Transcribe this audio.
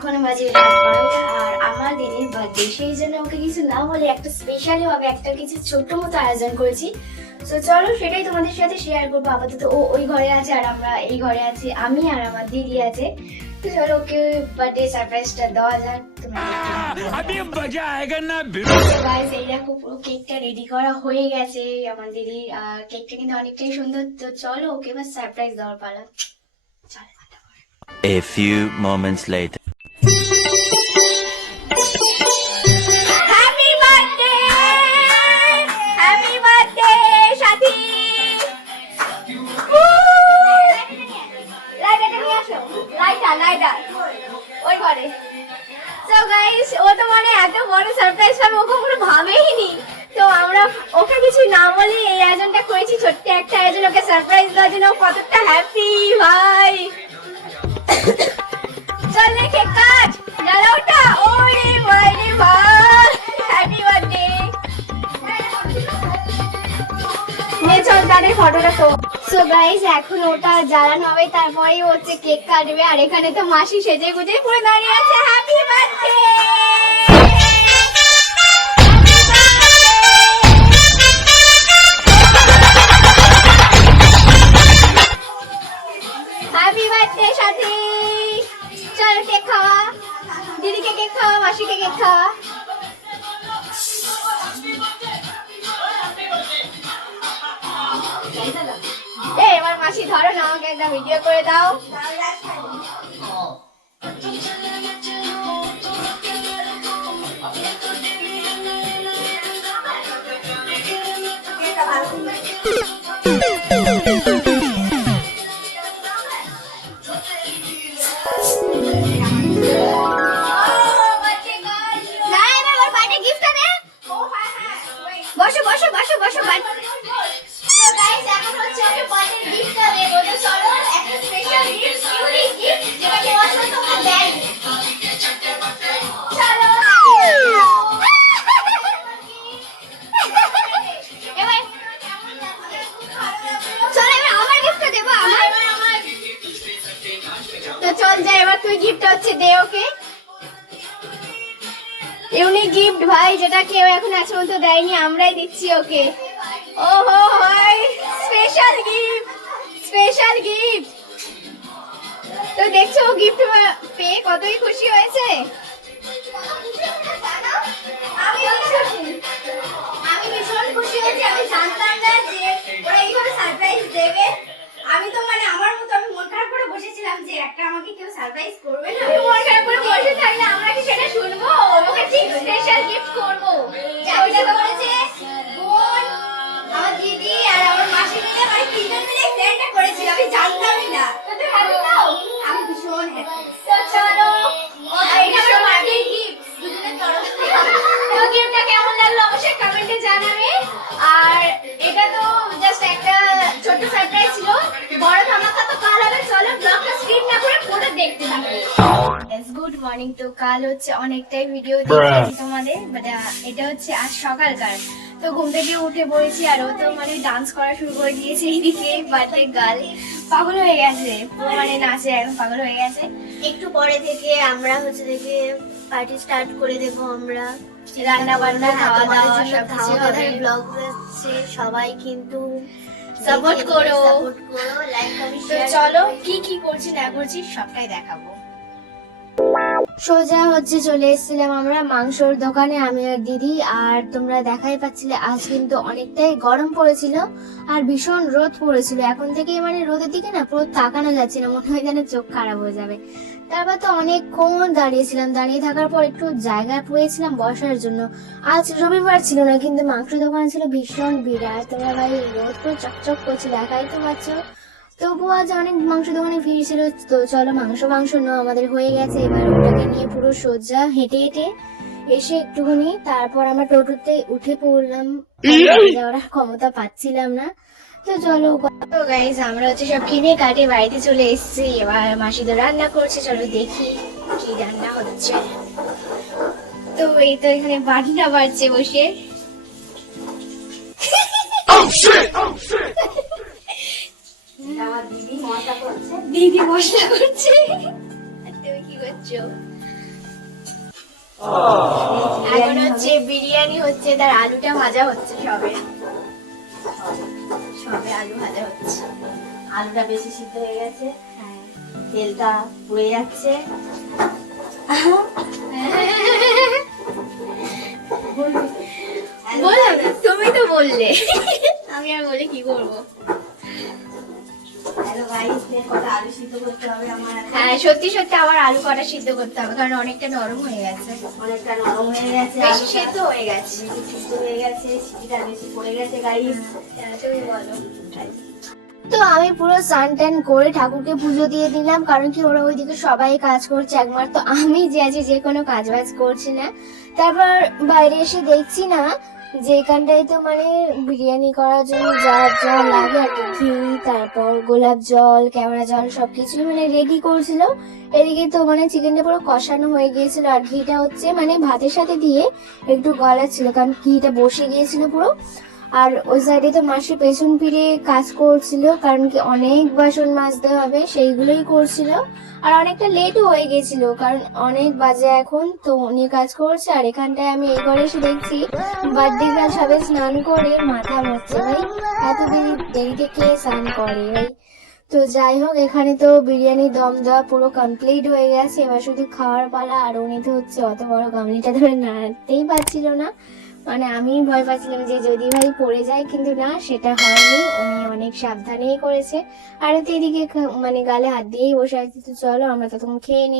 এখনো বাজে রাত 12টা আর আমার দিদির বার্থডে, সেই জন্য ওকে কিছু না বলে একটা স্পেশালি ভাবে একটা কিছু ছোট্ট মতো আয়োজন করেছি। তো চলো সেটাই তোমাদের সাথে শেয়ার করবো। আপাতত ও ওই ঘরে আছে আর আমরা এই ঘরে আছি, আমি আর আমার দিদি আছে। তো চলো ওকে বার্থডে সারপ্রাইজটা দেওয়া যাক। গাইস এই দেখো পুরো কেকটা রেডি করা হয়ে গেছে আমার দিদির, আর কেকটা কিন্তু অনেকটাই সুন্দর। তো চলো ওকে এবার সারপ্রাইজ দেওয়ার পালা। চলো A few moments later. Happy birthday, happy birthday সাথী। লাইটারটা নিয়ে আসো, লাইটার ওই ঘরে। সো গাইস ও তো মানে এত বড় সারপ্রাইজ পাবে ও কখনো ভাবেইনি। তো আমরা ওকে কিছু না বলে এই আয়োজনটা করেছি, ছোট্ট একটা আয়োজন ওকে সারপ্রাইজ দেওয়ার জন্য। কতটা হ্যাপি ভাই। চল রে কেক কাট, জ্বালা ওটা। ওরে ভাই রে ভাই, হ্যাপি বার্থডে। নে চল তাদের ফটোটা তো। সো গাইস এখন ওটা জ্বালানো হবে, তারপরেই হচ্ছে কেক কাটবে। আর এখানে তো মাসি সেজে গুজে পুরো দাঁড়িয়ে আছে। হ্যাপি বার্থডে, হ্যাপি বার্থডে সাথী। চল কেক খাওয়া, দিদিকে কেক খাওয়া, মাসিকে কেক খাওয়া। এবার মাসি ধরো না, আমাকে একটা ভিডিও করে দাও। বসো বসো বসো বসো। গাইস এখন হচ্ছে আমি বার্থডে গিফটটা দেব। তো চলো একটা স্পেশাল গিফট, ইউনিক গিফট যেটা নেওয়ার জন্য তোমরা দেয়। চলো এবার চলো এবার আমার গিফটটা দেব। আমার তো চল যাই এবার, তুই গিফটটা হচ্ছে দে ওকে। ইউনিক গিফট ভাই, যেটা কেউ এখন আজ পর্যন্ত দেয়নি, আমরাই দিচ্ছি ওকে। ওহো ভাই, স্পেশাল গিফট, স্পেশাল গিফট। তো দেখছো ও গিফট পেয়ে কতই খুশি হয়েছে। আমি ভীষণ খুশি হয়েছি। আমি জানতাম না যে ওরা এইভাবে সারপ্রাইজ দেবে। আমি তো মানে আমার মতো আমি মন খারাপ করে বসেছিলাম যে একটা আমাকে কেউ সারপ্রাইজ করবে না। আমি মন খারাপ করে বসে থাকলে আমরা কি সেটা শুনবো? ওকে ঠিক স্পেশাল গিফট করবো। ওইটা তো করেছে বোন, আমার দিদি আর আমার মাসি মিলে, মানে তিনজন মিলে প্ল্যানটা করেছিল। আমি জানতামই না। তো তুই হ্যাপি নাও? আমি ভীষণ হ্যাপি। তো চলো এটা আমার বার্থডে গিফট দুজনের তরফ থেকে। তো গিফটটা কেমন লাগলো অবশ্যই কমেন্টে জানাবে। আর এটা তো জাস্ট একটা ছোট সারপ্রাইজ ছিল, বড় ধামাকা তো কাল হবে। চলো ব্লগটা স্কিপ না করে পুরো দেখতে থাকো। Good morning. তো কাল হচ্ছে অনেকটাই ভিডিও দেখেছি তোমাদের, বাট এটা হচ্ছে আজ সকালকার। তো ঘুম থেকে উঠে পড়েছি আর ও তো মানে ডান্স করা শুরু করে দিয়েছে। এইদিকে বার্থডে গার্ল পাগল হয়ে গেছে, পুরো মানে নাচে এখন পাগল হয়ে গেছে। একটু পরে থেকে আমরা হচ্ছে দেখে পার্টি স্টার্ট করে দেব। আমরা রান্না বান্না খাওয়া দাওয়া সব কিছু হবে। ব্লগ হচ্ছে, সবাই কিন্তু সাপোর্ট করো, লাইক কমেন্ট তো শেয়ার। চলো কি কি করছি না করছি সবটাই দেখাবো। সোজা হচ্ছে চলে এসেছিলাম আমরা মাংসর দোকানে, আমি আর দিদি। আর তোমরা দেখাই পাচ্ছিলে আজ কিন্তু অনেকটাই গরম পড়েছিল আর ভীষণ রোদ পড়েছিল। এখন থেকে মানে রোদের দিকে না পুরো তাকানো যাচ্ছে না, মনে হয় যেন চোখ খারাপ হয়ে যাবে। তারপর তো অনেকক্ষণ দাঁড়িয়েছিলাম, দাঁড়িয়ে থাকার পর একটু জায়গা পেয়েছিলাম বসার জন্য। আজ রবিবার ছিল না, কিন্তু মাংস দোকানে ছিল ভীষণ ভিড়। আর তোমরা ভাই রোদ পুরো চকচক করছে, দেখাই তো পাচ্ছ। তবু আজ অনেক মাংস দোকানে ভিড় ছিল। তো চলো মাংস নাও আমাদের হয়ে গেছে। এবার ওটাকে নিয়ে পুরো সোজা হেঁটে হেঁটে এসে একটুখানি তারপর আমরা টোটোতে উঠে পড়লাম। যাওয়ার ক্ষমতা পাচ্ছিলাম না। তো চলো গাইস আমরা হচ্ছে সব কিনে কাটে বাড়িতে চলে এসেছি। এবার মাসি তো রান্না করছে, চলো দেখি কি রান্না হচ্ছে। তো এই তো এখানে বাটনা বাড়ছে বসে। দিদি মশলা করছে। আর তুমি কি করছো? এখন হচ্ছে বিরিয়ানি হচ্ছে, তার আলুটা ভাজা হচ্ছে সবে সবে আলু ভাজা হচ্ছে। আলুটা বেশি সিদ্ধ হয়ে গেছে, হ্যাঁ তেলটা পুড়ে যাচ্ছে। বলো না, তুমি তো বললে, আমি আর বলে কি করবো। হ্যালো গাইস, কটা আলু সিদ্ধ করতে হবে আমার এখন। হ্যাঁ সত্যি সত্যি আমার আলু কটা সিদ্ধ করতে হবে, কারণ অনেকটা নরম হয়ে গেছে, অনেকটা নরম হয়ে গেছে, বেশি আলুটা সেদ্ধ হয়ে গেছে। বেশি সিদ্ধ হয়ে গেছে, সিটিটা বেশি পড়ে গেছে গাইস। তুমি বলো। তো আমি পুরো স্নান টান করে ঠাকুরকে পুজো দিয়ে দিলাম, কারণ কি ওরা ওইদিকে সবাই কাজ করছে, একমাত্র আমি যে আছি যে কোনো কাজ বাজ করছি না। তারপর বাইরে এসে দেখছি না যে এখানটায় তো মানে বিরিয়ানি করার জন্য যা যা লাগে আর কি, ঘি, তারপর গোলাপ জল, কেওড়া জল সবকিছুই মানে রেডি করছিল। এদিকে তো মানে চিকেনটা পুরো কষানো হয়ে গিয়েছিল, আর ঘিটা হচ্ছে মানে ভাতের সাথে দিয়ে একটু গলা ছিল, কারণ ঘিটা বসে গিয়েছিল পুরো। আর ওই সাইডে তো মাসি পেছন ফিরে কাজ করছিল, কারণ কি অনেক বাসন মাজতে হবে, সেইগুলোই করছিল। আর অনেকটা লেটও হয়ে গেছিল, কারণ অনেক বাজে এখন, তো উনি কাজ করছে। আর এখানটায় আমি এই ঘরে এসে দেখছি বার্থডে গার্ল সবে স্নান করে মাথা মুছছে। ভাই এত দেরিতে কে স্নান করে ভাই। তো যাই হোক, এখানে তো বিরিয়ানি দম দেওয়া পুরো কমপ্লিট হয়ে গেছে, এবার শুধু খাওয়ার পালা। আর উনি তো হচ্ছে অত বড় গামলিটা ধরে নাড়তেই পারছিল না, মানে আমি ভয় পাচ্ছিলাম যে যদি ভাই পড়ে যায়, কিন্তু না, সেটা হয়নি, উনি অনেক সাবধানেই করেছে। আর তো এদিকে মানে গালে হাত দিয়েই বসে আছে। তো চলো আমরা তখন খেয়ে নিই।